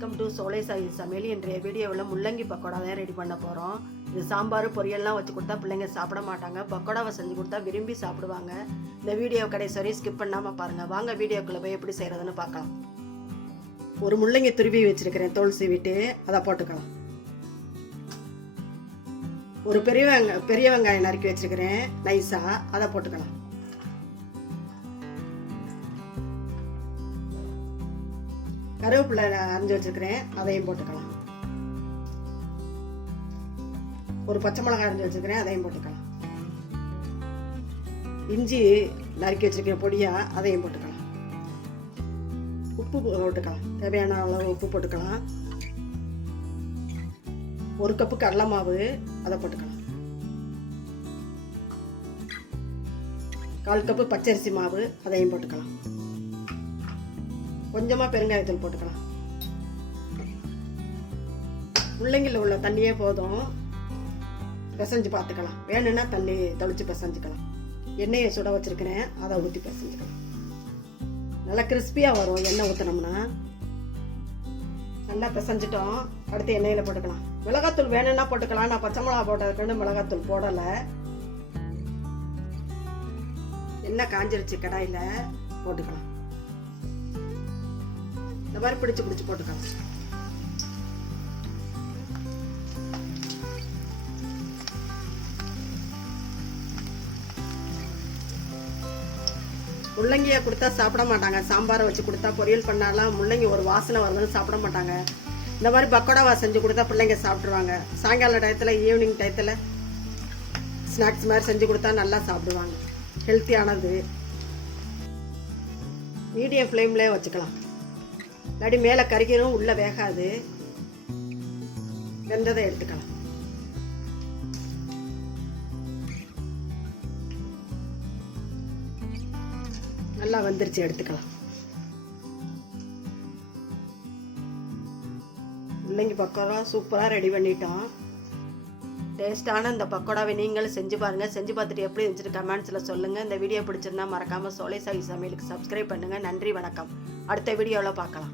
Welcome to சோலை சாய் சமையல். இன்றைய வீடியோவில் முள்ளங்கி பக்கோடா தான் ரெடி பண்ண போகிறோம். இது சாம்பார் பொரியல்லாம் வச்சு கொடுத்தா பிள்ளைங்க சாப்பிட மாட்டாங்க. பக்கோடாவை செஞ்சு கொடுத்தா விரும்பி சாப்பிடுவாங்க. இந்த வீடியோ கடைசி வரையும் ஸ்கிப் பண்ணாமல் பாருங்கள். வாங்க வீடியோக்குள்ளே போய் எப்படி செய்கிறதுன்னு பார்க்கலாம். ஒரு முள்ளங்கி துருவி வச்சுருக்கிறேன், தோல் சீவிட்டு அதை போட்டுக்கலாம். ஒரு பெரிய வெங்காயம் நறுக்கி வச்சுருக்கிறேன் நைஸாக, அதை போட்டுக்கலாம். கருவேப்பிலை அரைஞ்சி வச்சுருக்கிறேன், அதையும் போட்டுக்கலாம். ஒரு பச்சை மிளகாய் அரைஞ்சி வச்சுருக்கிறேன், அதையும் போட்டுக்கலாம். இஞ்சி நறுக்கி வச்சுருக்கேன் பொடியா, அதையும் போட்டுக்கலாம். உப்பு போட்டுக்கலாம், தேவையான அளவு உப்பு போட்டுக்கலாம். ஒரு கப்பு கடலை மாவு, அதை போட்டுக்கலாம். 1/4 கப்பு பச்சரிசி மாவு, அதையும் போட்டுக்கலாம். கொஞ்சமாக பெருங்காயத்தூள் போட்டுக்கலாம். முள்ளங்கியில் உள்ள தண்ணியே போதும், பிசைஞ்சு பார்த்துக்கலாம். வேணும்னா தண்ணி தெளித்து பிசைஞ்சுக்கலாம். எண்ணெயை சுட வச்சுருக்கிறேன், அதை ஊற்றி பிசைஞ்சுக்கலாம். நல்லா கிறிஸ்பியாக வரும் எண்ணெய் ஊற்றினோம்னா. நல்லா பிசைஞ்சிட்டோம். அடுத்து எண்ணெயில் போட்டுக்கலாம். மிளகாத்தூள் வேணும்னா போட்டுக்கலாம். நான் பச்சை மிளகா போட்டதுக்கு மிளகாத்தூள் போடலை. எண்ணெய் காஞ்சிருச்சு, கடாயில் போட்டுக்கலாம். இந்த மாதிரி பிடிச்சு போட்டுக்கலாம். முள்ளங்கியை கொடுத்தா சாப்பிட மாட்டாங்க. சாம்பாரை வச்சு கொடுத்தா பொரியல் பண்ணாலாம் முள்ளங்கி ஒரு வாசனை வருதுன்னு சாப்பிட மாட்டாங்க. இந்த மாதிரி பக்கோடாவா செஞ்சு கொடுத்தா பிள்ளைங்க சாப்பிட்ருவாங்க. சாயங்கால டயத்தில், ஈவினிங் டயத்தில் ஸ்நாக்ஸ் மாதிரி செஞ்சு கொடுத்தா நல்லா சாப்பிடுவாங்க. ஹெல்த்தியானது. மீடியம் ஃப்ளேம்லேயே வச்சுக்கலாம். இல்லாட்டி மேலே கறிக்கிறோம், உள்ளே வேகாது. வெந்ததை எடுத்துக்கலாம். நல்லா வெந்துருச்சு, எடுத்துக்கலாம். முள்ளங்கி பக்கோடா சூப்பராக ரெடி பண்ணிட்டோம். டேஸ்டான இந்த பக்கோடாவை நீங்களும் செஞ்சு பாருங்கள். செஞ்சு பார்த்துட்டு எப்படி இருந்துச்சுட்டு கமெண்ட்ஸில் சொல்லுங்கள். இந்த வீடியோ பிடிச்சிருந்தா மறக்காமல் சோலை சாய் சமையலுக்கு சப்ஸ்கிரைப் பண்ணுங்கள். நன்றி, வணக்கம். அடுத்த வீடியோவில் பார்க்கலாம்.